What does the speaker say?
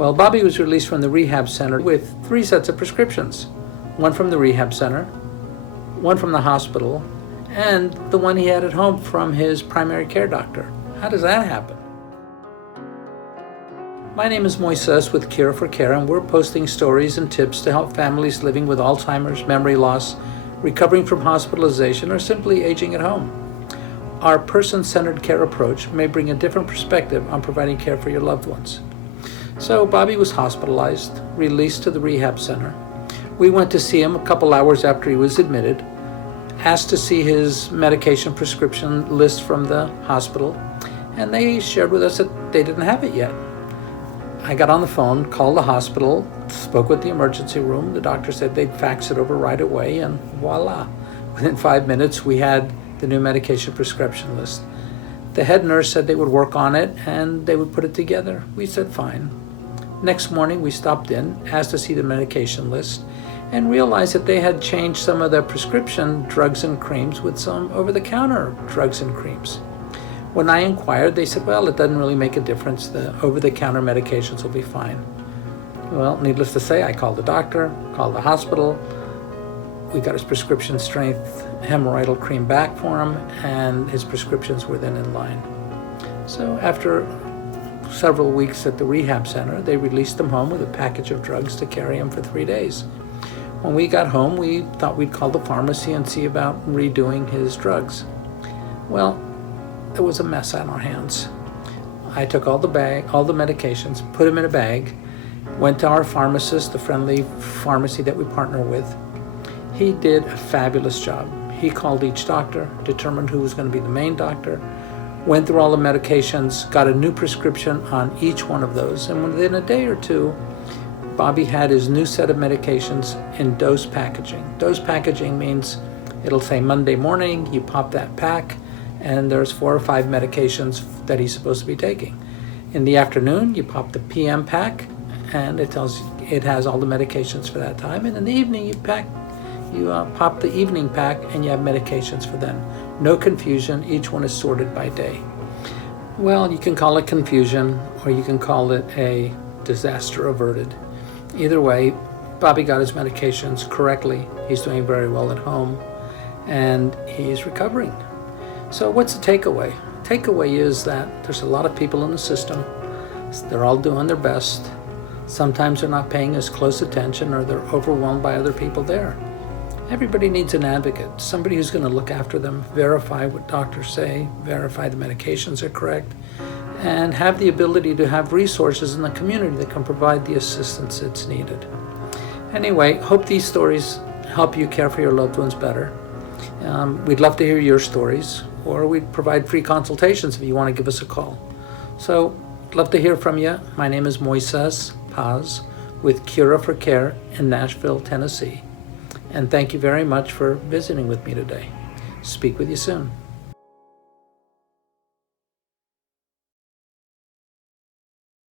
Well, Bobby was released from the rehab center with 3 sets of prescriptions. One from the rehab center, one from the hospital, and the one he had at home from his primary care doctor. How does that happen? My name is Moises with Cura Cares, and we're posting stories and tips to help families living with Alzheimer's, memory loss, recovering from hospitalization, or simply aging at home. Our person-centered care approach may bring a different perspective on providing care for your loved ones. So Bobby was hospitalized, released to the rehab center. We went to see him a couple hours after he was admitted, asked to see his medication prescription list from the hospital, and they shared with us that they didn't have it yet. I got on the phone, called the hospital, spoke with the emergency room. The doctor said they'd fax it over right away, and voila. Within 5 minutes, we had the new medication prescription list. The head nurse said they would work on it and they would put it together. We said fine. Next morning, we stopped in, asked to see the medication list, and realized that they had changed some of their prescription drugs and creams with some over-the-counter drugs and creams. When I inquired, they said, well, it doesn't really make a difference. The over-the-counter medications will be fine. Well, needless to say, I called the doctor, called the hospital. We got his prescription strength hemorrhoidal cream back for him, and his prescriptions were then in line. So after several weeks at the rehab center, they released him home with a package of drugs to carry him for 3 days. When we got home, we thought we'd call the pharmacy and see about redoing his drugs. Well, it was a mess on our hands. I took all the medications, put them in a bag, went to our pharmacist, the friendly pharmacy that we partner with. He did a fabulous job. He called each doctor, determined who was going to be the main doctor, went through all the medications, got a new prescription on each one of those, and within a day or two, Bobby had his new set of medications in dose packaging. Dose packaging means it'll say Monday morning, you pop that pack, and there's 4 or 5 medications that he's supposed to be taking. In the afternoon, you pop the PM pack, and it has all the medications for that time. And in the evening, you pop the evening pack, and you have medications for them. No confusion. Each one is sorted by day. Well, you can call it confusion, or you can call it a disaster averted. Either way, Bobby got his medications correctly. He's doing very well at home, and he's recovering. So what's the takeaway? Takeaway is that there's a lot of people in the system. They're all doing their best. Sometimes they're not paying as close attention, or they're overwhelmed by other people there. Everybody needs an advocate, somebody who's going to look after them, verify what doctors say, verify the medications are correct, and have the ability to have resources in the community that can provide the assistance that's needed. Anyway, hope these stories help you care for your loved ones better. We'd love to hear your stories, or we'd provide free consultations if you want to give us a call. So, love to hear from you. My name is Moises Paz with Cura Cares in Nashville, Tennessee. And thank you very much for visiting with me today. Speak with you soon.